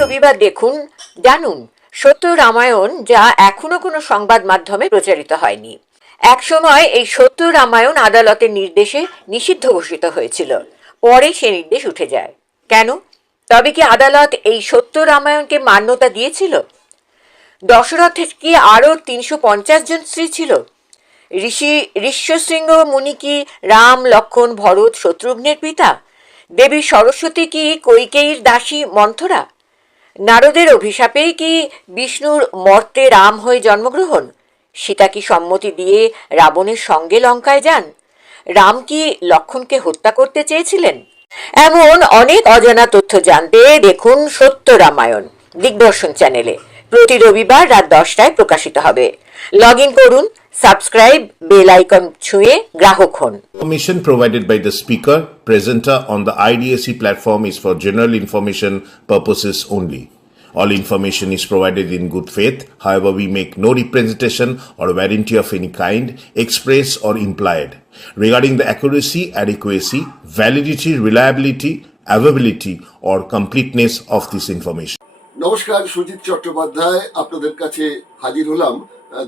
রবিবার দেখুন, জানুন সত্য রামায়ণ, যা এখনো কোনো সংবাদ মাধ্যমে প্রচারিত হয়নি। একসময় এই সত্য রামায়ণ আদালতের নির্দেশে নিষিদ্ধ ঘোষিত হয়েছিল, পরে সে নির্দেশ উঠে যায়। কেন? তবে কি আদালত এই সত্য রামায়ণকে মান্যতা দিয়েছিল? দশরথের কি আরও ৩৫০ জন স্ত্রী ছিল? ঋষ্যশৃঙ্গ মুনি কি রাম, লক্ষ্মণ, ভরত, শত্রুঘ্নের পিতা? দেবী সরস্বতী কি কৈকেয়ীর দাসী মন্থরা? নারদের অভিশাপেই কি বিষ্ণুর মর্তে রাম হয়ে জন্মগ্রহণ? সীতা কি সম্মতি দিয়ে রাবণের সঙ্গে লঙ্কায় যান? রাম কি লক্ষ্মণকে হত্যা করতে চেয়েছিলেন? এমন অনেক অজানা তথ্য জানতে দেখুন সত্য রামায়ণ দিগদর্শন চ্যানেলে। প্রতি রবিবার রাত 10টায় প্রকাশিত হবে। লগ ইন করুন, সাবস্ক্রাইব, বেল আইকন ছুঁয়ে গ্রাহক হন। Information provided by the speaker, presenter on the IDSC platform is for general information purposes only. All information is provided in good faith. However, we make no representation or warranty of any kind, express or implied, regarding the accuracy, adequacy, validity, reliability, availability, or completeness of this information. নমস্কার, সুজিত চট্টোপাধ্যায় আপনাদের কাছে হাজির হলাম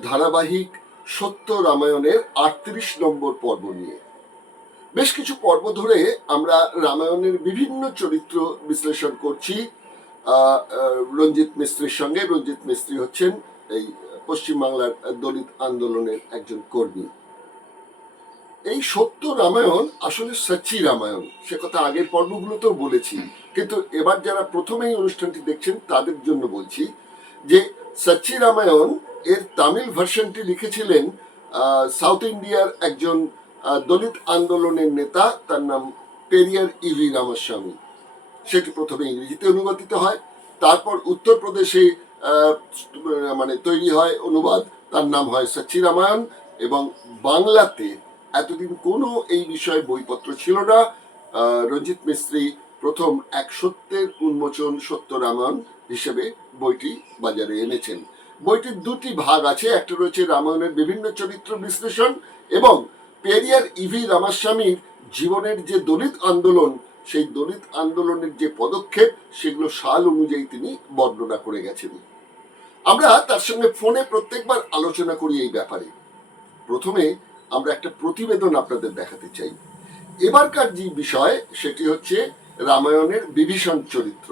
ধারাবাহিক সত্য রামায়ণের 38 নম্বর পর্ব নিয়ে। বেশ কিছু পর্ব ধরে আমরা রামায়ণের বিভিন্ন চরিত্র বিশ্লেষণ করছি রঞ্জিত মিস্ত্রির সঙ্গে। রঞ্জিত মিস্ত্রি হচ্ছেন এই পশ্চিমবাংলার দলিত আন্দোলনের একজন কর্মী। এই সত্য রামায়ণ আসলে সচ্চি রামায়ণ, সে কথা আগের পর্বগুলোতেও বলেছি, কিন্তু এবার যারা প্রথমেই অনুষ্ঠানটি দেখছেন তাদের জন্য বলছি যে সচ্চি রামায়ণ এর তামিল ভার্সনটি লিখেছিলেন সাউথ ইন্ডিয়ার একজন দলিত আন্দোলনের নেতা, তার নাম পেরিয়ার ইভি রামাস্বামী। সেটি প্রথমে ইংরেজিতে অনুবাদিত হয়, তারপর উত্তরপ্রদেশে তৈরি হয় অনুবাদ, তার নাম হয় সচ্চি রামায়ণ। এবং বাংলাতে এতদিন কোনো এই বিষয়ে বইপত্র ছিল না। রঞ্জিত মিস্ত্রি প্রথম এক সত্যের উন্মোচন সত্য রামায়ণ হিসেবে বইটি বাজারে এনেছেন। বইটির দুটি ভাগ আছে, একটা রয়েছে রামায়ণের বিভিন্ন চরিত্র বিশ্লেষণ এবং পেরিয়ার ইভি রামাস্বামীর জীবনের যে দলিত আন্দোলন, সেই দলিত আন্দোলনের যে পদক্ষেপ, সেগুলো সাল অনুযায়ী তিনি বর্ণনা করে গেছেন। আমরা তার সঙ্গে ফোনে প্রত্যেকবার আলোচনা করি এই ব্যাপারে। প্রথমে আমরা একটা প্রতিবেদন আপনাদের দেখাতে চাই। এবারকার যে বিষয় সেটি হচ্ছে রামায়ণের বিভীষণ চরিত্র।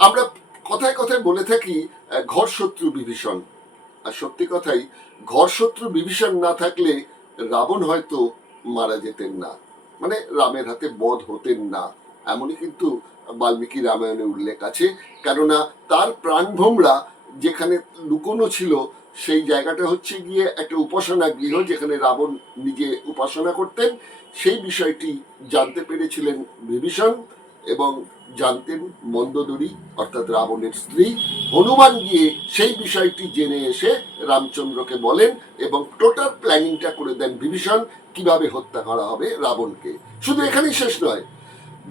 আমরা কথায় কথায় বলে থাকি ঘর শত্রু বিভীষণ, আর সত্যি কথাই ঘর শত্রু বিভীষণ না থাকলে রাবণ হয়তো মারা যেতেন না, মানে রামের হাতে বধ হতেন না, এমনই কিন্তু বাল্মীকি রামায়ণে উল্লেখ আছে। কেননা তার প্রাণভোমরা যেখানে লুকোনো ছিল, সেই জায়গাটা হচ্ছে গিয়ে একটা উপাসনা গৃহ, যেখানে রাবণ নিজে উপাসনা করতেন। সেই বিষয়টি জানতে পেরেছিলেন বিভীষণ এবং জানতেন মন্দোদরী অর্থাৎ রাবণের স্ত্রী। হনুমান গিয়ে সেই বিষয়টি জেনে এসে রামচন্দ্রকে বলেন এবং টোটাল প্ল্যানিংটা করে দেন বিভীষণ কিভাবে হত্যা করা হবে রাবণকে। শুধু এখানেই শেষ নয়,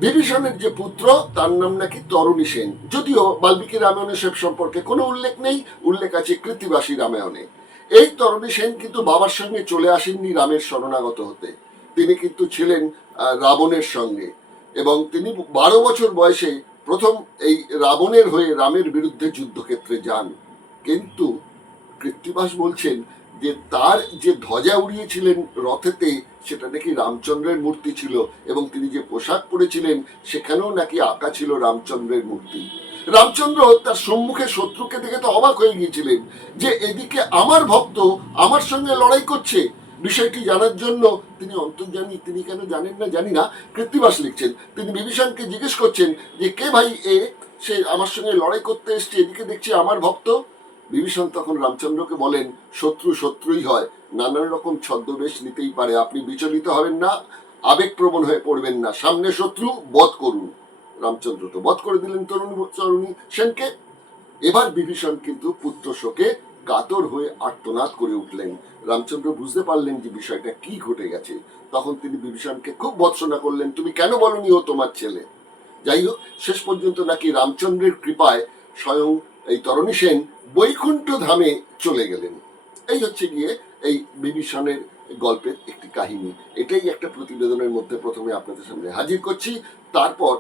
বিভীষণের যে পুত্র তার নাম নাকি তরণী সেন, যদিও বাল্মীকি রামায়ণে সে সম্পর্কে কোনো উল্লেখ নেই, উল্লেখ আছে কৃত্তিবাসী রামায়ণে। এই তরণী সেন কিন্তু বাবার সঙ্গে চলে আসেননি রামের শরণাগত হতে, তিনি কিন্তু ছিলেন রাবণের সঙ্গে এবং তিনি 12 বছর বয়সে প্রথম এই রাবণের হয়ে রামের বিরুদ্ধে যুদ্ধক্ষেত্রে যান। কিন্তু কৃত্তিবাস বলছেন যে তার যে ধ্বজা উড়িয়েছিলেন রথেতে, সেটা নাকি রামচন্দ্রের মূর্তি ছিল এবং তিনি যে পোশাক পরেছিলেন সেখানেও নাকি আঁকা ছিল রামচন্দ্রের মূর্তি। রামচন্দ্র তার সম্মুখে শত্রুকে দেখে তো অবাক হয়ে গিয়েছিলেন যে এদিকে আমার ভক্ত আমার সঙ্গে লড়াই করছে। বিষয়টি জানার জন্য তিনি অন্তর্যামী, তিনি কেন জানেন না জানি না, কৃত্তিবাস লিখছেন, তিনি বিভীষণকে জিজ্ঞেস করছেন যে কে ভাই এ, সে আমার সঙ্গে লড়াই করতে এসছে, এদিকে দেখছি আমার ভক্ত। বিভীষণ তখন রামচন্দ্রকে বলেন শত্রু শত্রুই হয়, নানান রকম ছদ্মবেশ নিতেই পারে, আপনি বিচলিত হবেন না, আবেগপ্রবণ হয়ে পড়বেন না, সামনে শত্রু, বধ করুন। রামচন্দ্র তো বধ করে দিলেন তরুণী সেনকে। এবার বিভীষণ কিন্তু পুত্র শোকে কাতর হয়ে আর্তনাদ করে উঠলেন। রামচন্দ্র বুঝতে পারলেন যে বিষয়টা কি ঘটে গেছে। তখন তিনি বিভীষণকে খুব ভর্ৎসনা করলেন, তুমি কেন বলনি ও তোমার ছেলে। যাই হোক, শেষ পর্যন্ত নাকি রামচন্দ্রের কৃপায় স্বয়ং এই তরণী সেন বৈকুণ্ঠ ধামে চলে গেলেন। এই হচ্ছে গিয়ে এই বিভীষণের গল্পের একটি কাহিনী। এটাই একটা প্রতিবেদনের মধ্যে প্রথমে আপনাদের সামনে হাজির করছি। তারপর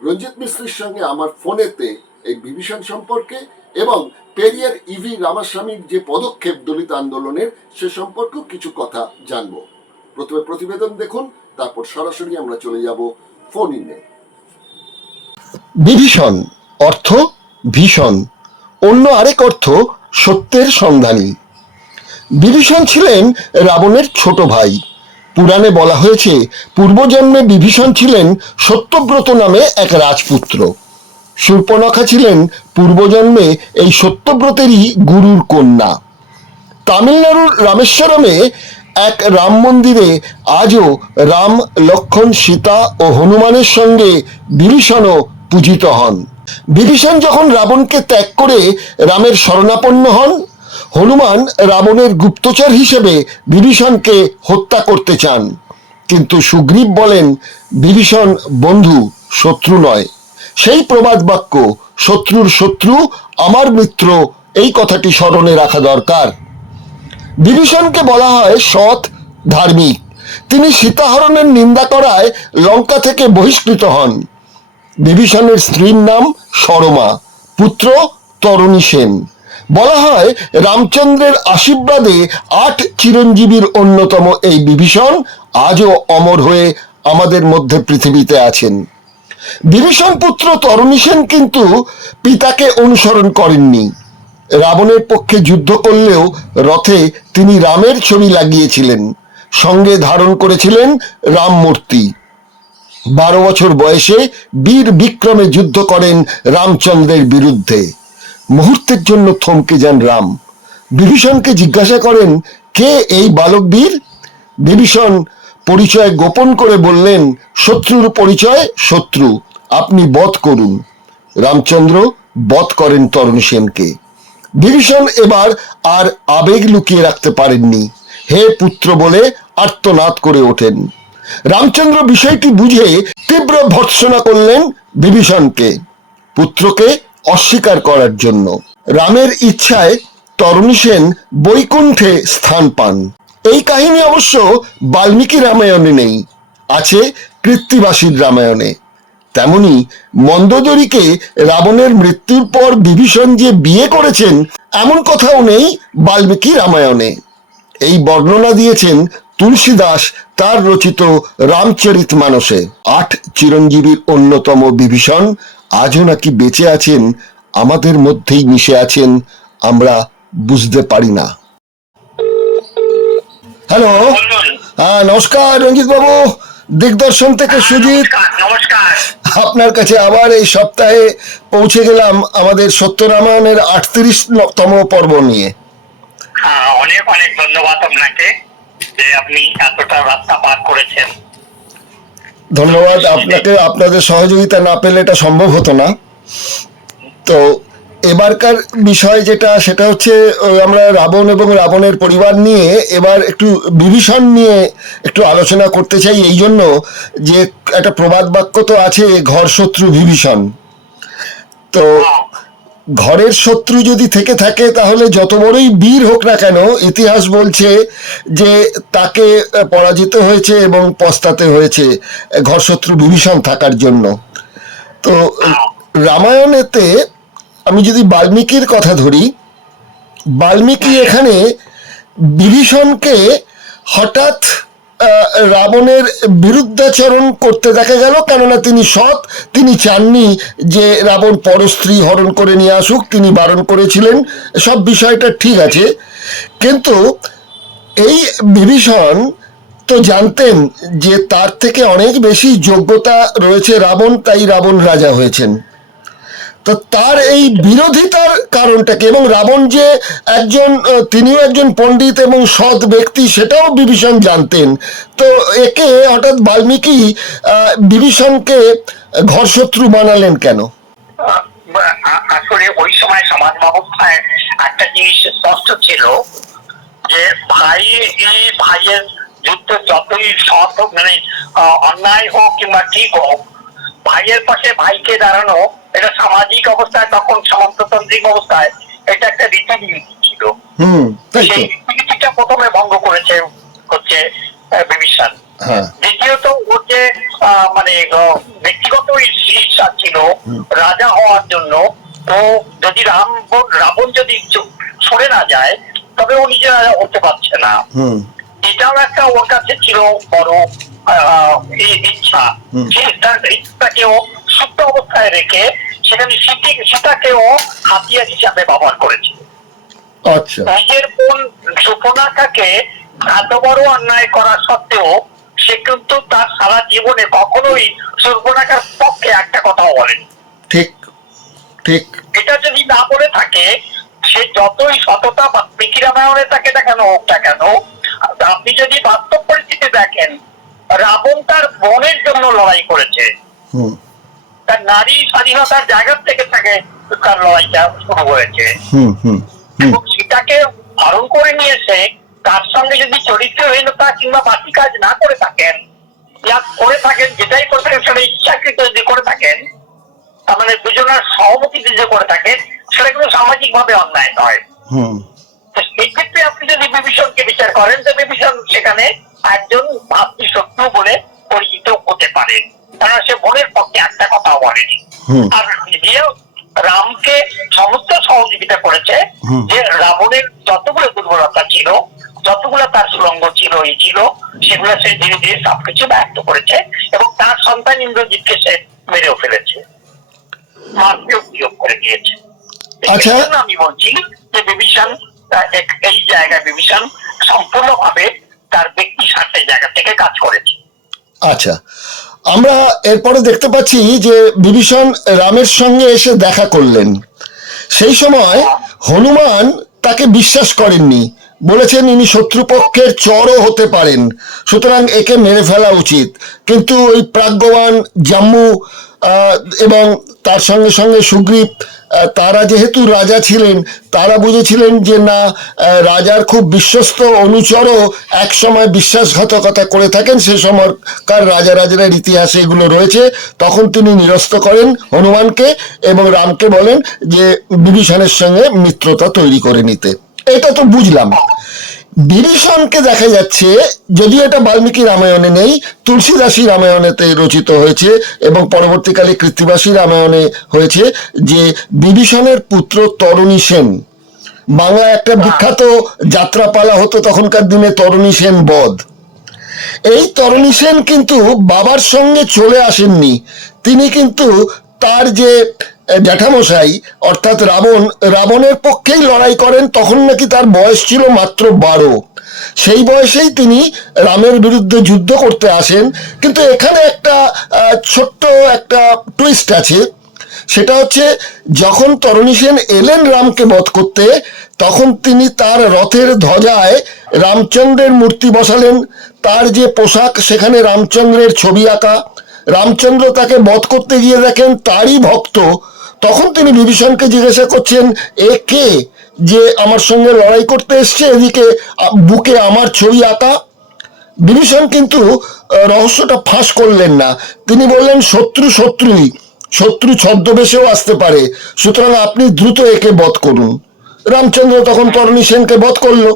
রঞ্জিত মিস্ত্রির সঙ্গে আমার ফোনেতে এই বিভীষণ সম্পর্কে এবং পেরিয়ার ইভি রামাস্বামীর যে পদক্ষেপ দলিত আন্দোলনের সে সম্পর্কেও কিছু কথা জানবো। প্রথমে প্রতিবেদন দেখুন, তারপর সরাসরি আমরা চলে যাব ফোন ইনে। বিভীষণ অর্থ ভীষণ, অন্য আরেক অর্থ সত্যের সন্ধানী। বিভীষণ ছিলেন রাবণের ছোট ভাই। পুরাণে বলা হয়েছে পূর্বজন্মে বিভীষণ ছিলেন সত্যব্রত নামে এক রাজপুত্র। শূর্পণখা ছিলেন পূর্বজন্মে এই সত্যব্রতেরই গুরুর কন্যা। তামিলনাড়ুর রামেশ্বরমে এক রাম মন্দিরে আজও রাম, লক্ষ্মণ, সীতা ও হনুমানের সঙ্গে বিভীষণও পূজিত হন। বিভীষণ যখন রাবণকে ত্যাগ করে রামের শরণাপন্ন হন, হনুমান রাবণের গুপ্তচর হিসেবে বিভীষণকে হত্যা করতে চান, কিন্তু সুগ্রীব বলেন বিভীষণ বন্ধু, শত্রু নয়। সেই প্রবাদ বাক্য শত্রুর শত্রু আমার মিত্র, এই কথাটি স্মরণে রাখা দরকার। বিভীষণকে বলা হয় সৎ, ধার্মিক। তিনি সীতাহরণের নিন্দা করায় লঙ্কা থেকে বহিষ্কৃত হন। বিভীষণের স্ত্রীর নাম সরমা, পুত্র তরণী সেন। বলা হয় রামচন্দ্রের আশীর্বাদে 8 চিরঞ্জীবীর অন্যতম এই বিভীষণ আজও অমর হয়ে আমাদের মধ্যে পৃথিবীতে আছেন। বিভীষণ পুত্র তরণী সেন কিন্তু পিতাকে অনুসরণ করেননি। রাবণের পক্ষে যুদ্ধ করলেও রথে তিনি রামের ছবি লাগিয়েছিলেন, সঙ্গে ধারণ করেছিলেন রাম মূর্তি। 12 বছর বয়সে বীর বিক্রমে যুদ্ধ করেন রামচন্দ্রের বিরুদ্ধে। মুহূর্তের জন্য থমকে যান রাম। বিভীষণকে জিজ্ঞাসা করেন, কে এই বালক বীর? বিভীষণ পরিচয় গোপন করে বললেন, শত্রুর পরিচয় শত্রু, আপনি বধ করুন। রামচন্দ্র বধ করেন তরণী সেনকে। বিভীষণ এবার আর আবেগ লুকিয়ে রাখতে পারেননি, হে পুত্র বলে আর্তনাদ করে ওঠেন। রামচন্দ্র বিষয়টি বুঝে তীব্র ভর্ৎসনা করলেন বিভীষণকে, পুত্রকে অস্বীকার করার জন্য। রামের ইচ্ছায় তরণী সেন বৈকুণ্ঠে স্থান পান। এই কাহিনী অবশ্য বাল্মীকি রামায়ণে নেই, আছে কৃত্তিবাসীর রামায়ণে। তেমনি মন্দোদরীকে রাবণের মৃত্যুর পর বিভীষণ যে বিয়ে করেছেন এমন কথাও নেই বাল্মীকি রামায়ণে। এই বর্ণনা দিয়েছেন তুলসীদাস তার রচিত রামচরিতমানসে। 8 চিরঞ্জীবীর অন্যতম বিভীষণ আজও নাকি বেঁচে আছেন, আমাদের মধ্যেই মিশে আছেন, আমরা বুঝতে পারি না। হ্যালো, হ্যাঁ নমস্কার রঞ্জিত বাবু, দিগদর্শন থেকে সুজিত। নমস্কার। আপনার কাছে আবার এই সপ্তাহে পৌঁছে গেলাম আমাদের সত্য রামায়ণের 38তম পর্ব নিয়ে। অনেক অনেক ধন্যবাদ আপনাকে যে আপনি এতটা রাস্তা পার করেছেন। ধন্যবাদ আপনাকে, আপনাদের সহযোগিতা না পেলে এটা সম্ভব হতো না। তো এবারকার বিষয় যেটা, সেটা হচ্ছে আমরা রাবণ এবং রাবণের পরিবার নিয়ে এবার একটু বিভীষণ নিয়ে একটু আলোচনা করতে চাই। এই জন্য যে একটা প্রবাদ বাক্য তো আছে, ঘর শত্রু বিভীষণ। তো ঘরের শত্রু যদি থেকে থাকে তাহলে যত বড়ই বীর হোক না কেন, ইতিহাস বলছে যে তাকে পরাজিত হয়েছে এবং পস্তাতে হয়েছে ঘর শত্রু বিভীষণ থাকার জন্য। তো রামায়ণেতে আমি যদি বাল্মীকির কথা ধরি, বাল্মীকি এখানে বিভীষণকে হঠাৎ রাবণের বিরুদ্ধাচরণ করতে দেখা গেল, কেননা তিনি সৎ, তিনি চাননি যে রাবণ পরস্ত্রী হরণ করে নিয়ে আসুক, তিনি বারণ করেছিলেন, সব বিষয়টা ঠিক আছে। কিন্তু এই বিভীষণ তো জানতেন যে তার থেকে অনেক বেশি যোগ্যতা রয়েছে রাবণ, তাই রাবণ রাজা হয়েছেন। তো তার এই বিরোধিতার কারণটা কি, এবং রাবণ যে তিনিও একজন পণ্ডিত এবং সৎ ব্যক্তি সেটাও বিভীষণ জানতেন। তো একে হঠাৎ বাল্মীকি বিভীষণকে ঘরশত্রু বানালেন কেন? আসলে ওই সময় সমাজ ব্যবস্থায় একটা জিনিস স্পষ্ট ছিল যে ভাইয়ের যুদ্ধ যতই সৎ হোক, মানে অন্যায় হোক কিংবা ঠিক হোক, ভাইয়ের পাশে ভাইকে দাঁড়ানো, এটা সামাজিক অবস্থায়, তখন সামন্ততান্ত্রিক অবস্থায় এটা একটা রীতিনীতি ছিল। সেই রীতিনীতিটা প্রথমে ভঙ্গ করেছে হচ্ছে বিভীষণ। দ্বিতীয়ত ওর যে মানে ব্যক্তিগত ইচ্ছা ছিল রাজা হওয়ার জন্য। ও যদি রাবণ যদি সরে না যায় তবে ও নিজে রাজা হতে পারছে না। এটাও একটা ওর কাছে ছিল বড় ইচ্ছা। তার ইচ্ছাকেও সুপ্ত অবস্থায় রেখে সেখানে সীতাকেও হাতিয়ার হিসাবে ব্যবহার করেছে। আচ্ছা, নিজের বোন সুপর্ণাকে এত বড় অন্যায় করা সত্ত্বেও সে কিন্তু তার সারা জীবনে কখনোই সুপর্ণাকার পক্ষে একটা কথাও বলেনি। ঠিক ঠিক। এটা যদি না বলে থাকে, সে যতই সততা বাল্মীকি রামায়ণে তাকে দেখানো হোক না কেন, আপনি যদি বাস্তব পরিস্থিতি দেখেন, রাবণ তার বোনের জন্য লড়াই করেছে। তার নারী স্বাধীনতার জায়গা থেকে তার লড়াইটা শুরু হয়েছে। এবং সীতাকে হরণ করে নিয়েছে, তার সঙ্গে যদি চরিত্রহীনতা কিংবা বাকি কাজ না করে থাকেন, করে থাকেন যেটাই করে থাকেন সেটা ইচ্ছাকৃত যদি করে থাকেন, তার মানে দুজনের সহমতি যদি করে থাকেন, সেটা কিন্তু সামাজিক ভাবে অন্যায় নয়। এই ক্ষেত্রে আপনি যদি বিভীষণকে বিচার করেন, তো বিভীষণ সেখানে একজন ভাতৃশত্রু বলে পরিচিত হতে পারে, কারণ সে বোনের পক্ষে একটা কথা বলেনি। আর নিজেও রামকে সমস্ত সহযোগিতা করেছে, যে রাবণের যতগুলো দুর্বলতা ছিল, যতগুলো তার সুরঙ্গ ছিল সেগুলো সে ধীরে ধীরে সবকিছু ব্যক্ত করেছে, এবং তার সন্তান ইন্দ্রজিৎকে সে মেরেও ফেলেছে, মারতেও বিয়োগ করে দিয়েছে। আচ্ছা, আমি বলছি যে বিভীষণ এই জায়গায় বিভীষণ সম্পূর্ণভাবে তার ব্যক্তি স্বার্থের জায়গা থেকে কাজ করেছে। আচ্ছা, আমরা এরপরে দেখতে পাচ্ছি যে বিভীষণ রামের সঙ্গে এসে দেখা করলেন। সেই সময় হনুমান তাকে বিশ্বাস করেননি, বলেছেন ইনি শত্রুপক্ষের চরও হতে পারেন, সুতরাং একে মেরে ফেলা উচিত। কিন্তু ওই প্রাজ্ঞবান জাম্মু এবং তার সঙ্গে সঙ্গে সুগ্রীব, তারা যেহেতু রাজা ছিলেন, তারা বুঝেছিলেন যে না, রাজার খুব বিশ্বস্ত অনুচরও এক সময় বিশ্বাসঘাতকতা করে থাকেন, সে সময়কার রাজারাজের ইতিহাসে এগুলো রয়েছে। তখন তিনি নিরস্ত করেন হনুমানকে এবং রামকে বলেন যে বিভীষণের সঙ্গে মিত্রতা তৈরি করে নিতে। এটা তো বুঝলাম। বিভীষণকে দেখা যাচ্ছে, যদিও এটা বাল্মীকি রামায়ণে নেই, তুলসীদাসী রামায়ণেতে রচিত হয়েছে এবং পরবর্তীকালে কৃত্তিবাসী রামায়ণে হয়েছে, যে বিভীষণের পুত্র তরণী সেন। বাংলায় একটা বিখ্যাত যাত্রাপালা হতো তখনকার দিনে, তরণী সেন বধ। এই তরণী সেন কিন্তু বাবার সঙ্গে চলে আসেননি, তিনি কিন্তু তার যে জ্যাঠামশাই অর্থাৎ রাবণের পক্ষেই লড়াই করেন। তখন নাকি তার বয়স ছিল মাত্র 12। সেই বয়সেই তিনি রামের বিরুদ্ধে যুদ্ধ করতে আসেন। কিন্তু এখানে একটা ছোট্ট একটা টুইস্ট আছে, সেটা হচ্ছে যখন তরণী সেন এলেন রামকে বধ করতে, তখন তিনি তার রথের ধ্বজায় রামচন্দ্রের মূর্তি বসালেন। তার যে পোশাক, সেখানে রামচন্দ্রের ছবি আঁকা। রামচন্দ্র তাকে বধ করতে গিয়ে দেখেন তারই ভক্ত। তখন তিনি বিভীষণকে জিজ্ঞাসা করছেন, এ কে যে আমার সঙ্গে লড়াই করতে এসছে, এদিকে বুকে আমার ছবি আঁকা। বিভীষণ কিন্তু রহস্যটা ফাঁস করলেন না, তিনি বললেন শত্রু ছদ্মবেশেও আসতে পারে, সুতরাং আপনি দ্রুত একে বধ করুন। রামচন্দ্র তখন তরণী সেনকে বধ করলো।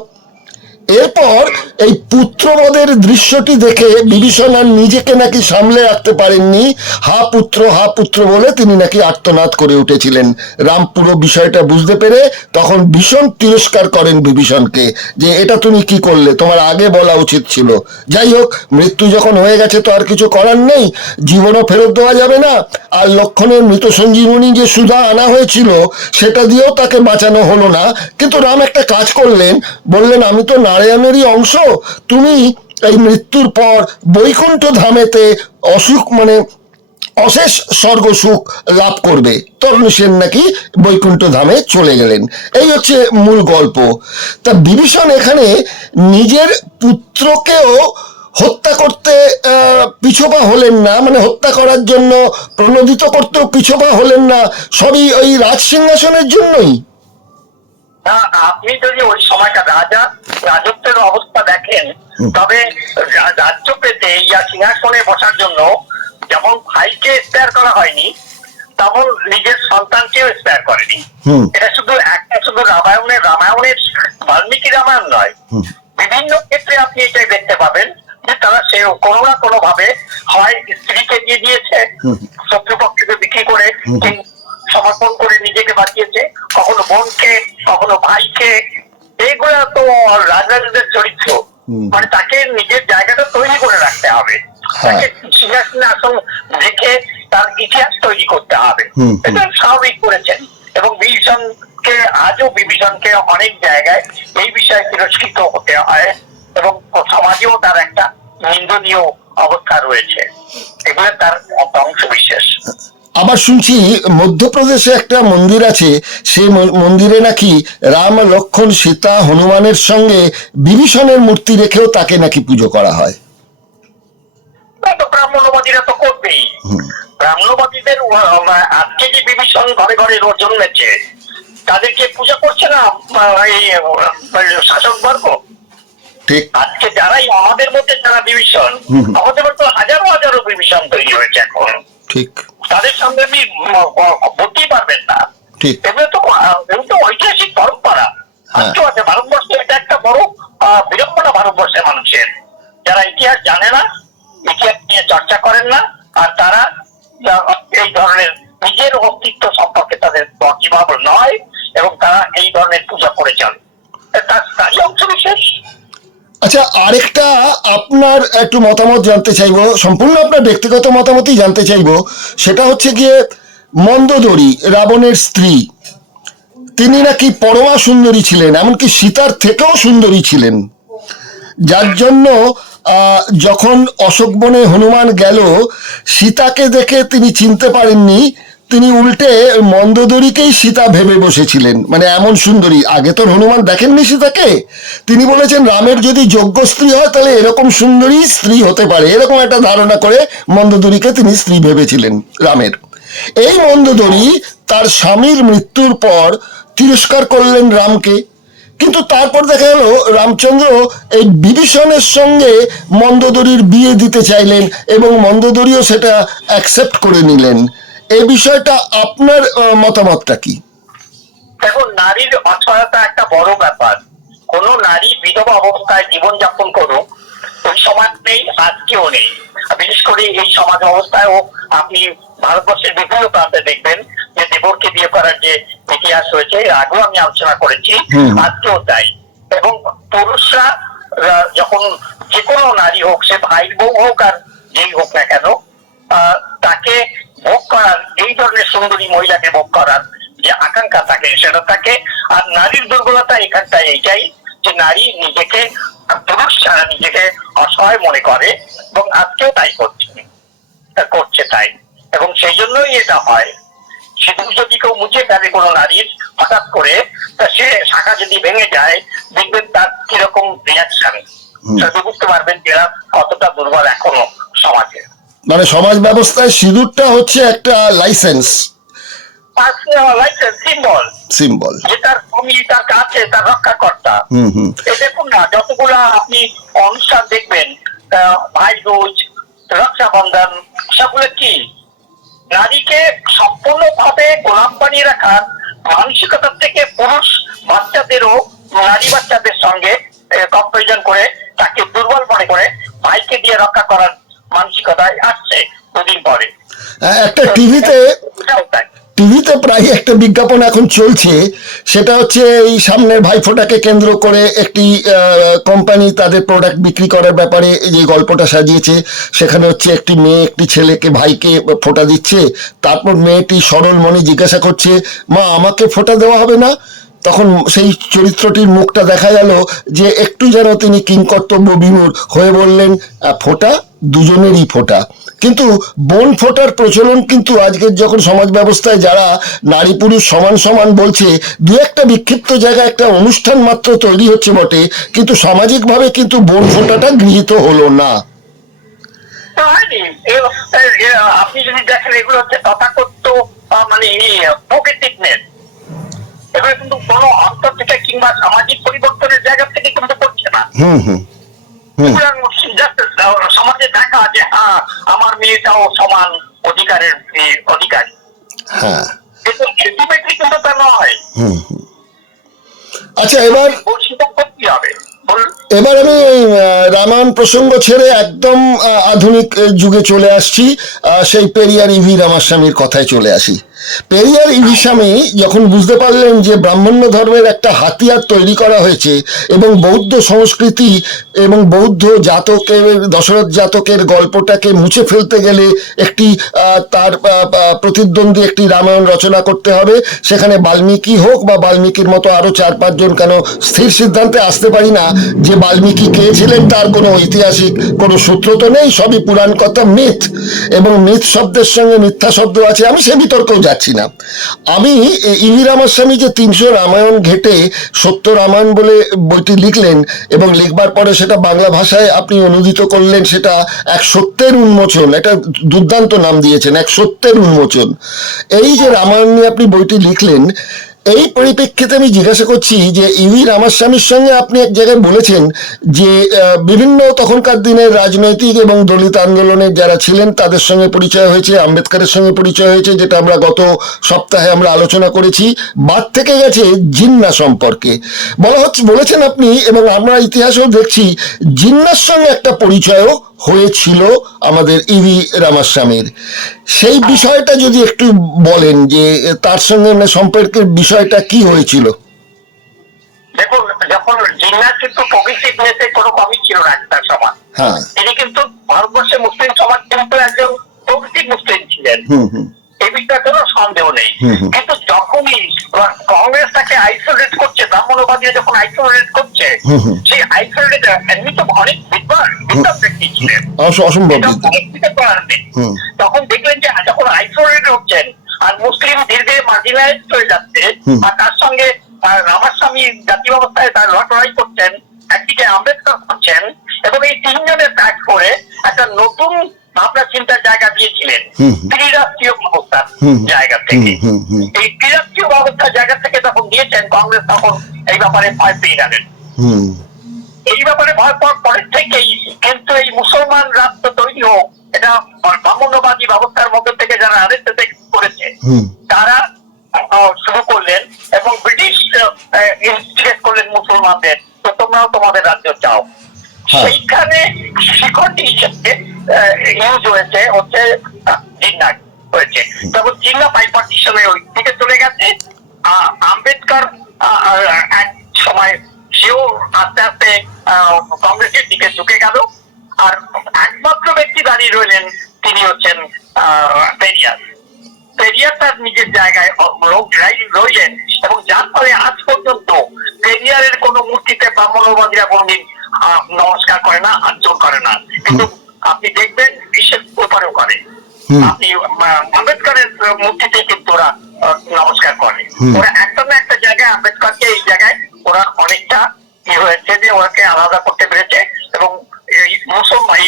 এরপর এই পুত্রবধের দৃশ্যটি দেখে বিভীষণ আর নিজেকে নাকি সামলে রাখতে পারেননি, হা পুত্র বলে তিনি নাকি আর্তনাদ করে উঠেছিলেন। রাম পুরো বিষয়টা বুঝতে পেরে তখন ভীষণ তিরস্কার করেন বিভীষণকে, যে এটা তুমি কি করলে, তোমার আগে বলা উচিত ছিল। যাই হোক, মৃত্যু যখন হয়ে গেছে তো আর কিছু করার নেই, জীবনও ফেরত দেওয়া যাবে না। আর লক্ষণের মৃত সঞ্জীবনী যে সুধা আনা হয়েছিল, সেটা দিয়েও তাকে বাঁচানো হলো না। কিন্তু রাম একটা কাজ করলেন, বললেন আমি তো নারায়ণেরই অংশ, তুমি এই মৃত্যুর পর বৈকুণ্ঠ ধামেতে অশেষ স্বর্গ সুখ লাভ করবে। তরণী সেন নাকি বৈকুণ্ঠ ধামে চলে গেলেন। এই হচ্ছে মূল গল্প। তা বিভীষণ এখানে নিজের পুত্রকেও হত্যা করতে পিছপা হলেন না, মানে হত্যা করার জন্য প্রণোদিত করতেও পিছপা হলেন না, সবই ওই রাজ সিংহাসনের জন্যই। আপনি যদি ওই সময়টা রাজত্বের অবস্থা দেখেন, তবে রাজ্য পেতে সিংহাসনে বসার জন্য যেমন ভাইকে স্পেয়ার করা হয়নি, তেমন নিজের সন্তানকেও স্পেয়ার করেনি। এটা শুধু রামায়ণের বাল্মীকি রামায়ণ নয়, বিভিন্ন ক্ষেত্রে আপনি এটাই দেখতে পাবেন মধ্যে তারা সে কোনো না কোনো ভাবে হয় স্ত্রীকে দিয়ে দিয়েছে, শত্রুপক্ষকে বিক্রি করে সমর্পণ করে নিজেকে বাঁচিয়েছে, কখনো বোনকে, কখনো ভাইকে। এইগুলো তো রাজনীতিদের চরিত্র, মানে তাকে নিজের জায়গাটা তৈরি করে রাখতে হবে, তাকে সিংহাসনে আসন রেখে তার ইতিহাস তৈরি করতে হবে। এটা স্বাভাবিক করেছেন। এবং বিভীষণকে আজও বিভীষণকে অনেক জায়গায় এই বিষয়ে তিরস্কৃত হতে হয় এবং সমাজেও তার একটা নিন্দনীয় অবস্থা রয়েছে। এগুলো তার অংশ বিশেষ। আবার শুনছি মধ্যপ্রদেশে একটা মন্দির আছে, সেই মন্দিরে নাকি রাম, লক্ষ্মণ, সীতা, হনুমানের সঙ্গে বিভীষণের মূর্তি রেখেও তাকে নাকি পুজো করা হয়। ব্রাহ্মণবাদীরা তো করবেই। ব্রাহ্মণবাদীদের আজকে যে বিভীষণ ঘরে ঘরে জন্মেছে, তাদেরকে পূজা করছে না এই শাসক বর্গ। ঠিক। আজকে যারাই আমাদের মধ্যে যারা বিভীষণ, আমাদের মধ্যে হাজারো হাজারো বিভীষণ তৈরি হয়েছে এখন। ঠিক। তাদের সঙ্গে আপনি বলতেই পারবেন না। ঠিক। এগুলো তো ঐতিহাসিক পরম্পরা আজকেও আছে ভারতবর্ষে। এটা একটা বড় বিড়ম্বনা ভারতবর্ষের মানুষের, যারা ইতিহাস জানে না, ইতিহাস নিয়ে চর্চা করেন না, আর তারা এই ধরনের নিজের অস্তিত্ব সম্পর্কে তাদের ওয়াকিবহাল নয় এবং তারা এই ধরনের পূজা করে চলে। তারই অংশ বিশেষ। আচ্ছা, আরেকটা আপনার একটু মতামত জানতে চাইবো, সম্পূর্ণ আপনার ব্যক্তিগত মতামতই জানতে চাইবো। সেটা হচ্ছে গিয়ে মন্দোদরী, রাবণের স্ত্রী, তিনি নাকি পরমা সুন্দরী ছিলেন, এমনকি সীতার থেকেও সুন্দরী ছিলেন, যার জন্য যখন অশোক বনে হনুমান গেল, সীতাকে দেখে তিনি চিনতে পারেননি, তিনি উল্টে মন্দোদরীকেই সীতা ভেবে বসেছিলেন, মানে এমন সুন্দরী। আগে তো হনুমান দেখেননি সীতাকে, তিনি বলেছেন রামের যদি যোগ্য স্ত্রী হয় তাহলে এরকম সুন্দরী স্ত্রী হতে পারে, এরকম একটা ধারণা করে মন্দোদরীকে তিনি স্ত্রী ভেবেছিলেন রামের। এই মন্দোদরী তার স্বামীর মৃত্যুর পর তিরস্কার করলেন রামকে, কিন্তু তারপর দেখা গেল রামচন্দ্র এই বিভীষণের সঙ্গে মন্দোদরীর বিয়ে দিতে চাইলেন এবং মন্দোদরীও সেটা অ্যাকসেপ্ট করে নিলেন। এই বিষয়টা আপনার মতামতটা কি? দেখুন, নারীর অসহায়তা একটা বড় ব্যাপার। কোন নারী বিধবা অবস্থায় জীবনযাপন করুক, ওই সমাজ নেই, আজকেও নেই। বিশেষ করে এই সমাজ অবস্থায়ও আপনি ভারতবর্ষের বিভিন্ন প্রান্তে দেখবেন যে দেবরকে বিয়ে করার যে ইতিহাস রয়েছে, আগেও আমি আলোচনা করেছি, আজকেও তাই। এবং পুরুষরা যখন যে কোনো নারী হোক, সে ভাইয়ের বউ হোক আর যেই হোক না কেন, তাকে ভোগ করার, এই ধরনের সুন্দরী মহিলাকে ভোগ করার যে আকাঙ্ক্ষা থাকে সেটা থাকে। আর নারীর দুর্বলতা এখানটায় এইটাই যে নারী নিজেকে, পুরুষ ছাড়া নিজেকে অসহায় মনে করে এবং আজকেও তাই করছে তাই। এবং সেই জন্যই এটা হয়। সিঁদুর যদি কেউ মুছে ফেলে কোনো নারীর হঠাৎ করে, তা সে শাখা যদি ভেঙে যায়, দেখবেন তার কিরকম রিয়াকশন, সেটা বুঝতে পারবেন যে এরা কতটা দুর্বল এখনো সমাজে। মানে সমাজ ব্যবস্থায় সিঁদুরটা হচ্ছে একটা লাইসেন্স, সিম্বল, যেটার ভূমি তার কাছে তার রক্ষাকর্তা। দেখুন না, যতগুলা আপনি অনুষ্ঠান দেখবেন, ভাই দুজ, রক্ষাবন্ধন, সবগুলো কি নারীকে সম্পূর্ণভাবে গোলাম বানিয়ে রাখার মানসিকতার থেকে পুরুষ বাচ্চাদেরও নারী বাচ্চাদের সঙ্গে কম্পারিজন করে তাকে দুর্বল মনে করে ভাইকে দিয়ে রক্ষা করার মানসিকতায় আসছে দুদিন পরে। একটা টিভিতে প্রায় একটা বিজ্ঞাপন এখন চলছে, সেটা হচ্ছে এই সামনের ভাইফোঁটাকে কেন্দ্র করে একটি কোম্পানি তাদের প্রোডাক্ট বিক্রি করার ব্যাপারে যে গল্পটা সাজিয়েছে। সেখানে হচ্ছে একটি মেয়ে একটি ছেলেকে, ভাইকে ফোঁটা দিচ্ছে, তারপর মেয়েটি সরল মনে জিজ্ঞাসা করছে, মা আমাকে ফোঁটা দেওয়া হবে না? তখন সেই চরিত্রটির মুখটা দেখা গেল যে একটু যেন তিনি কিংকর্তব্য বিমূঢ় হয়ে বললেন, ফোঁটা দুজনেরই ফোঁটা। কিন্তু বোন ফোঁটার প্রচলন কিন্তু আজকের যখন সমাজ ব্যবস্থায় যারা নারী পুরুষ সমান সমান বলছে, দু একটা বিক্ষিপ্ত জায়গায় একটা অনুষ্ঠান মাত্র তৈরি হচ্ছে বটে, কিন্তু সামাজিকভাবে কিন্তু বোন ফোঁটাটা গৃহীত হলো না। আপনি যদি দেখেন, এগুলো হচ্ছে তথাকথিত মানে পকেটিকনেস, এগুলো কিন্তু কোনো অন্তর থেকে কিংবা সামাজিক পরিবর্তনের জায়গা থেকে কিন্তু করছে না। সমাজে দেখা যে হ্যাঁ আমার মেয়েটাও সমান অধিকারের অধিকারী, কিন্তু আলটিমেটলি কিন্তু তা নয়। আচ্ছা, এবার করতে হবে। এবার আমি রামায়ণ প্রসঙ্গ ছেড়ে একদম আধুনিক যুগে চলে আসছি, সেই পেরিয়ার ইভি রামাস্বামীর কথায় চলে আসি। পেরিয়ার ইভি স্বামী যখন বুঝতে পারলেন যে ব্রাহ্মণ্য ধর্মের একটা হাতিয়ার তৈরি করা হয়েছে এবং বৌদ্ধ সংস্কৃতি এবং বৌদ্ধ জাতকের, দশরথ জাতকের গল্পটাকে মুছে ফেলতে গেলে একটি তার প্রতিদ্বন্দ্বী একটি রামায়ণ রচনা করতে হবে, সেখানে বাল্মীকি হোক বা বাল্মীকির মতো আরো 4-5 জন, কেন স্থির সিদ্ধান্তে আসতে পারি না যে বাল্মীকি কে ছিলেন তার কোনো ঐতিহাসিক কোনো সূত্র তো নেই, সবই পুরাণ কথা, মিথ, এবং মিথ শব্দের সঙ্গে মিথ্যা শব্দ আছে, আমি সে বিতর্কেও যাচ্ছি না। আমি ইভি রামাস্বামী যে 300 রামায়ণ ঘেটে সত্য রামায়ণ বলে বইটি লিখলেন এবং লিখবার পরে সেটা বাংলা ভাষায় আপনি অনুদিত করলেন, সেটা এক সত্যের উন্মোচন, এটা দুর্দান্ত নাম দিয়েছেন, এক সত্যের উন্মোচন। এই যে রামায়ণ নিয়ে আপনি বইটি লিখলেন, এই পরিপ্রেক্ষিতে আমি জিজ্ঞাসা করছি যে ইভি রামাস্বামীর সঙ্গে আপনি এক জায়গায় বলেছেন যে বিভিন্ন তখনকার দিনের রাজনৈতিক এবং দলিত আন্দোলনের যারা ছিলেন তাদের সঙ্গে পরিচয় হয়েছে, আম্বেদকরের সঙ্গে পরিচয় হয়েছে, যেটা আমরা গত সপ্তাহে আমরা আলোচনা করেছি। বাদ থেকে গেছে জিন্না সম্পর্কে বলেছেন আপনি, এবং আমরা ইতিহাসেও দেখছি জিন্নার সঙ্গে একটা পরিচয়ও হয়েছিল আমাদের ইভি রামাস্বামীর। সেই বিষয়টা যদি একটু বলেন যে তার সঙ্গে সম্পর্কের বিষয়টা কি হয়েছিল। দেখুন, যখন জিন্নার কিন্তু প্রগ্রেসিভনেসে কোনো কমই ছিল না একটা সময়, হ্যাঁ, তিনি কিন্তু ভারতবর্ষের মুসলিম সমাজ কিন্তু একজন প্রগ্রেসিভ মুসলিম ছিলেন, এই বিষয়ে কোনো সন্দেহ নেই। কিন্তু যখনই কংগ্রেস তাকে আইসোলেট করছে, ব্রাহ্মণবাদীরা যখন আইসোলেট করছে, সেই আইসোলেট এমনি তো অনেক বিদ্বান ব্যক্তি ছিলেন, অসম্ভব, তখন দেখলেন যে যখন আইসোলেট হচ্ছেন আর মুসলিম ধীরে ধীরে মার্জিনালাইজ হয়ে যাচ্ছে, আর তার সঙ্গে রামাস্বামী জাতি ব্যবস্থায় তার লড়াই করছেন, একদিকে আম্বেদকর করছেন, এবং এই তিনজনের কাজ করে একটা নতুন ভাবনা চিন্তার জায়গা দিয়েছিলেন ত্রিরাষ্ট্রীয় ব্যবস্থার জায়গা থেকে। এই ত্রিরাষ্ট্রীয় ব্যবস্থার জায়গা থেকে তখন দিয়েছেন, কংগ্রেস তখন এই ব্যাপারে ভয় পেয়ে গেলেন। এই ব্যাপারে ভয় পাওয়ার পরের থেকেই কিন্তু এই মুসলমান রাষ্ট্র তৈরি হোক, এটা ব্রাহ্মণ্যবাদী ব্যবস্থার মধ্যে থেকে যারা আরএসএস করেছে তারা শুরু করলেন, এবং ব্রিটিশ ইনস্টিগেট করলেন মুসলমানদের, তো তোমরাও তোমাদের রাজ্য চাও। সেইখানে শিখরটি হিসেবে ইউজ হচ্ছে জিন্না হয়েছে, তখন জিন্না পাইপার হিসেবে ওই দিকে চলে গেছে। আম্বেদকর এক সময় সেও আস্তে আস্তে কংগ্রেসের দিকে ঝুঁকে গেল, আর একমাত্র ব্যক্তি দাঁড়িয়ে রইলেন তিনি হচ্ছেন পেরিয়ার। পেরিয়ার তার নিজের জায়গায় রইলেন, এবং যার ফলে আজ পর্যন্ত পেরিয়ারের কোন মূর্তিতে ব্রাহ্মণবাদীরা কোনদিন নমস্কার করে না, হাতজোড় করে না, কিন্তু আপনি দেখবেন বিশ্বের ব্যাপারেও করে। আপনি আম্বেদকরের মূর্তিতে কিন্তু ওরা নমস্কার করে। ওরা একটা না একটা জায়গায় আম্বেদকরকে এই জায়গায় ওরা অনেকটা কি হয়েছে যে ওরাকে আলাদা করতে পেরেছে, এবং মুসলমান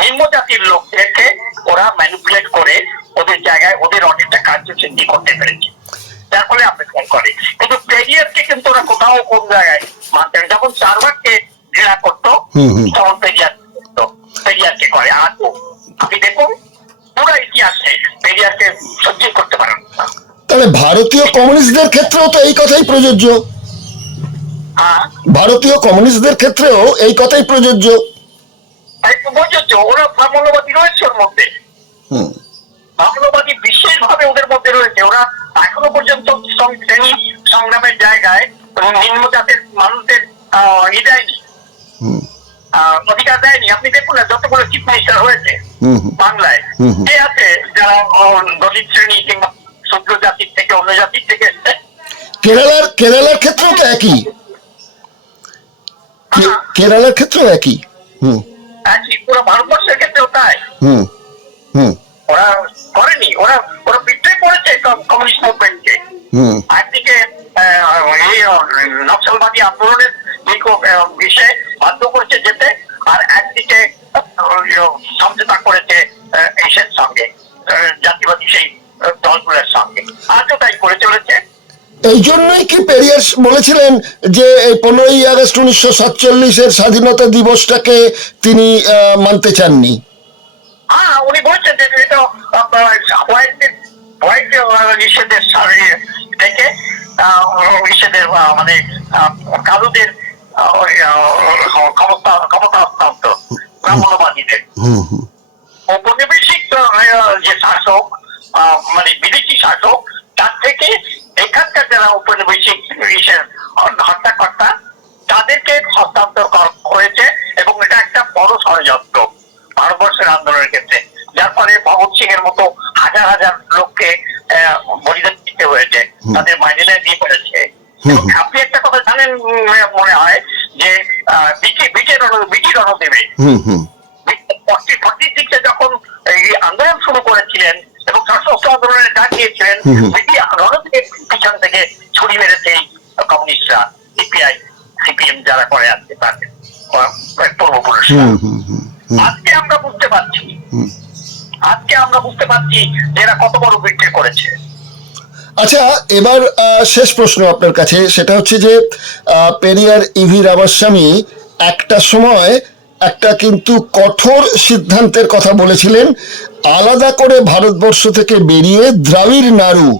নিম্ন জাতির লোকদেরকে ওরা ম্যানিপুলেট করে ওদের জায়গায় ওদের অনেকটা কার্যসিদ্ধি করতে পেরেছে, যার ফলে আম্বেদকর করে। কিন্তু পেরিয়ারকে কিন্তু ওরা কোথাও কোন জায়গায় মানতেন, যখন চারবাককে ঘৃণা করতো তখন পেরিয়ারকে করে। আর আপনি দেখুন পুরো ইতিহাসে পেরিয়ারকে সহ্য করতে পারেন না। তাহলে ভারতীয় কমিউনিস্টদের ক্ষেত্রেও তো এই কথাই প্রযোজ্য, ভারতীয় কমিউনিস্টদের ক্ষেত্রেও এই কথাই প্রযোজ্য। ওরা ব্রাহ্মণ্যবাদী রয়েছে ওর মধ্যে, ব্রাহ্মণ্যবাদী বিশেষভাবে ওদের মধ্যে রয়েছে। ওরা এখনো পর্যন্ত শ্রেণী সংগ্রামের জায়গায় নিম্ন জাতের মানুষদের দেয়নি, অধিকার দেয়নি। আপনি দেখুন না যতগুলো চিফ মিনিস্টার হয়েছে বাংলায়, কে আছে যারা দলিত শ্রেণী কিংবা শূদ্র জাতির থেকে অন্য জাতির থেকে এসছে? কেরালার ক্ষেত্রেও তো একই, কেরালার ক্ষেত্রেও একই, পুরো ভারতবর্ষের ক্ষেত্রেও তাই। ওরা করেনি, ওরা বিট্রে করেছে কমিউনিস্ট মুভমেন্টকে। একদিকে নকশালবাদী আন্দোলনের বিষয়ে বাধ্য করেছে যেতে, আর একদিকে সমঝোতা করেছে এসের সঙ্গে, জাতিবাদী সেই দলগুলোর সঙ্গে, আজও তাই করে চলেছে। এই জন্যই কি পেরিয়ার বলেছিলেন যে এই 15ই আগস্ট 1947-এর স্বাধীনতা দিবসটাকে তিনি মানতে চাননি? উনি বলছেন যে এটা হোয়াইট নিষেধের থেকে নিষেধের মানে কালোদের ক্ষমতা হস্তান্তর ব্রাহ্মণ্যবাদীদের। ঔপনিবেশিক যে শাসক, মানে বিদেশি শাসক, তার থেকে এখানকার যারা ঔপনিবেশিক হত্যাকর্তা তাদেরকে হস্তান্তর হয়েছে, এবং এটা একটা বড় ষড়যন্ত্র ভারতবর্ষের আন্দোলনের ক্ষেত্রে, যার ফলে ভগৎ সিং এর মতো হাজার হাজার লোককে বলিদান দিতে হয়েছে, তাদের মাইনে দিয়ে পড়েছে। আপনি একটা কথা জানেন মনে হয় যে বিটি রণদেবে যখন এই আন্দোলন শুরু করেছিলেন এবং সশস্ত্র আন্দোলনের ডাক দিয়েছিলেন, বিটি রণদেবের পিছন থেকে ছুরি মেরেছে কমিউনিস্টরা, সিপিআই সিপিএম যারা করে আসছে তাদের পূর্বপুরুষরা। আজকে আমরা বুঝতে পারছি যে এরা কত বড় বিক্রি করেছে। আচ্ছা, এবার শেষ প্রশ্ন আপনার কাছে, সেটা হচ্ছে যে পেরিয়ার ইভি রামাস্বামী একটা সময় একটা কিন্তু কঠোর সিদ্ধান্তের কথা বলেছিলেন, আলাদা করে ভারতবর্ষ থেকে বেরিয়ে দ্রাবিড় নাড়ু,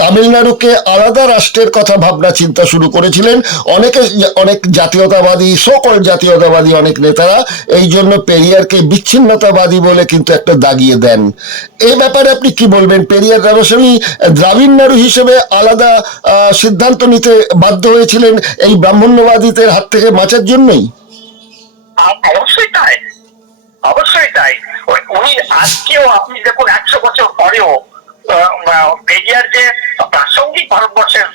তামিলনাড়ুকে আলাদা রাষ্ট্রের কথা ভাবনা চিন্তা শুরু করেছিলেন। অনেক জাতীয়তাবাদী, সকল জাতীয়তাবাদী অনেক নেতারা এই জন্য পেরিয়ারকে বিচ্ছিন্নতাবাদী বলে কিন্তু একটা দাগিয়ে দেন। এই ব্যাপারে আপনি কি বলবেন? পেরিয়ার রামাস্বামী দ্রাবিড় নাড়ু হিসেবে আলাদা সিদ্ধান্ত নিতে বাধ্য হয়েছিলেন এই ব্রাহ্মণ্যবাদীদের হাত থেকে বাঁচার জন্যই? অবশ্যই তাই। উনি আজকেও আপনি দেখুন 100 বছর পরেও পেরিয়ার যে প্রাসঙ্গিক ভারতবর্ষের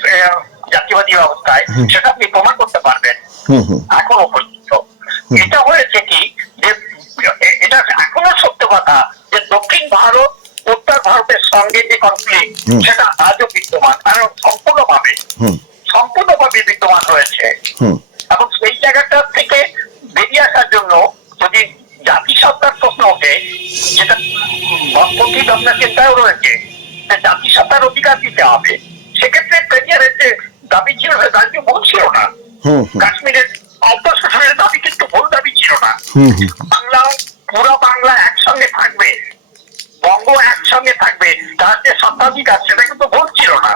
জাতীয়বাদী অবস্থায়, সেটা আপনি প্রমাণ করতে পারবেন এখনো পর্যন্ত। এটা হয়েছে কি যে এটা এখনো সত্য কথা যে দক্ষিণ ভারত উত্তর ভারতের সঙ্গে যে কনফ্লিক্ট, সেটা আজও বিদ্যমান, কারণ সম্পূর্ণভাবে বিদ্যমান রয়েছে। এবং সেই জায়গাটা থেকে বেরিয়ে আসার জন্য যদি জাতিসত্তার প্রশ্ন ওঠে, যেটা বামপন্থী ভাবনা চিন্তাও রয়েছে, জাতিসত্তার অধিকার দিতে হবে, সেক্ষেত্রে পেরিয়ারের যে দাবি ছিল, দাবি ভুল ছিল না। কাশ্মীরের অন্তঃশাসনের দাবি কিন্তু ভুল দাবি ছিল না। পুরো বাংলা একসঙ্গে থাকবে, বঙ্গ একসঙ্গে থাকবে, তার যে সত্তাধিকার, সেটা কিন্তু ভুল ছিল না।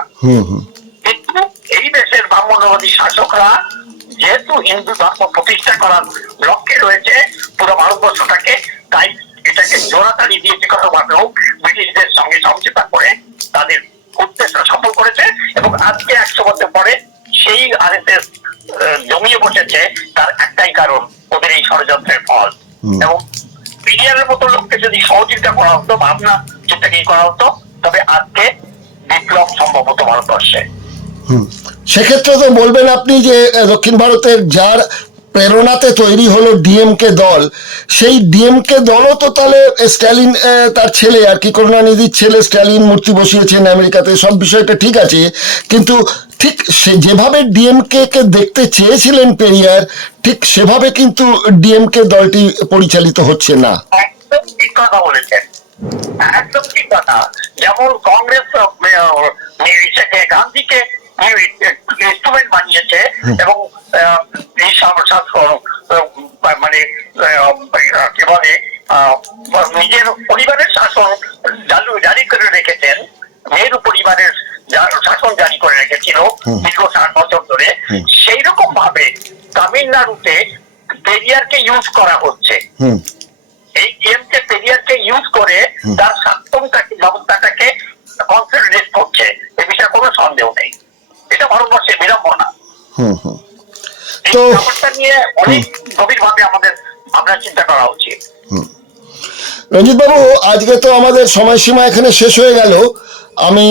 কিন্তু এই দেশের ব্রাহ্মণ্যবাদী শাসকরা যেহেতু হিন্দু ধর্ম প্রতিষ্ঠা করার লক্ষ্যে রয়েছে পুরো ভারতবর্ষটাকে, তাই এটাকে জোড়াতালি দিয়েছে কোনোভাবেও ব্রিটিশদের সঙ্গে সমঝোতা করে তাদের উদ্দেশ্য সফল করেছে। এবং আজকে 100 বছর পরে সেই আরএসএস জমিয়ে বসেছে, তার একটাই কারণ, ওদের এই ষড়যন্ত্রের ফল। এবং পিডিআরের মতো লোককে যদি সহযোগিতা করা হতো, ভাবনা চিন্তাকে করা হতো, তবে আজকে বিপ্লব সম্ভব হতো ভারতবর্ষে। সেক্ষেত্রে তো বলবেন আপনি যে দক্ষিণ ভারতের যার প্রেরণাতে তৈরি হলো ডিএমকে দল, সেই ডিএমকে দলও তো তাহলে স্ট্যালিন তার ছেলে আর কি করুণানিধির ছেলে স্ট্যালিন মূর্তি বসিয়েছেন আমেরিকাতে, সব বিষয়টা ঠিক আছে, কিন্তু ঠিক সে যেভাবে ডিএমকে কে দেখতে চেয়েছিলেন পেরিয়ার, ঠিক সেভাবে কিন্তু ডিএমকে দলটি পরিচালিত হচ্ছে না। একদম ঠিক কথা বলেছেন, একদম ঠিক কথা। যেমন কংগ্রেস গান্ধীকে ইনস্ট্রুমেন্ট বানিয়েছে এবং এই মানে কি বলে নিজের পরিবারের শাসন জারি করে রেখেছেন, নেহরু পরিবারের শাসন জারি করে রেখেছিল দীর্ঘ 60 বছর ধরে। সেই রকম ভাবে তামিলনাড়ুতে পেরিয়ারকে ইউজ করা হচ্ছে। এই গেমকে পেরিয়ারকে ইউজ করে তার স্বার্থটাকে ব্যবস্থাটাকে কনসলিডেট করছে, এ বিষয়ে কোনো সন্দেহ নেই। এটা ভারতবর্ষের বিড়ম্বনা। এই ব্যাপারটা নিয়ে অনেক গভীরভাবে আমাদের ভাবনা চিন্তা করা উচিত। রঞ্জিত বাবু, আজকে তো আমাদের সময়সীমা এখানে শেষ হয়ে গেল। আমি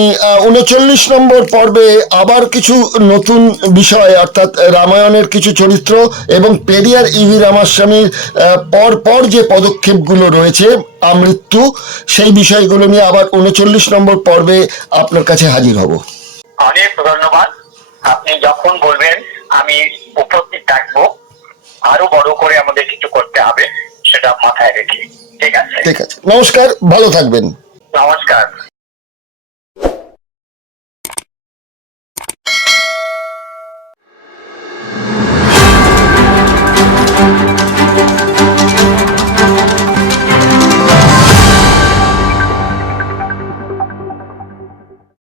39 নম্বর পর্বে আবার কিছু নতুন বিষয়, অর্থাৎ রামায়ণের কিছু চরিত্র এবং পেরিয়ার ইভি রামাস্বামীর পর যে পদক্ষেপগুলো রয়েছে আমৃত্যু, সেই বিষয়গুলো নিয়ে আবার 39 নম্বর পর্বে আপনার কাছে হাজির হব। অনেক ধন্যবাদ। আপনি যখন বলবেন আমি উপস্থিত থাকবো। আরো বড় করে আমাদের কিছু করতে হবে, সেটা মাথায় রেখে। ঠিক আছে, নমস্কার, ভালো থাকবেন।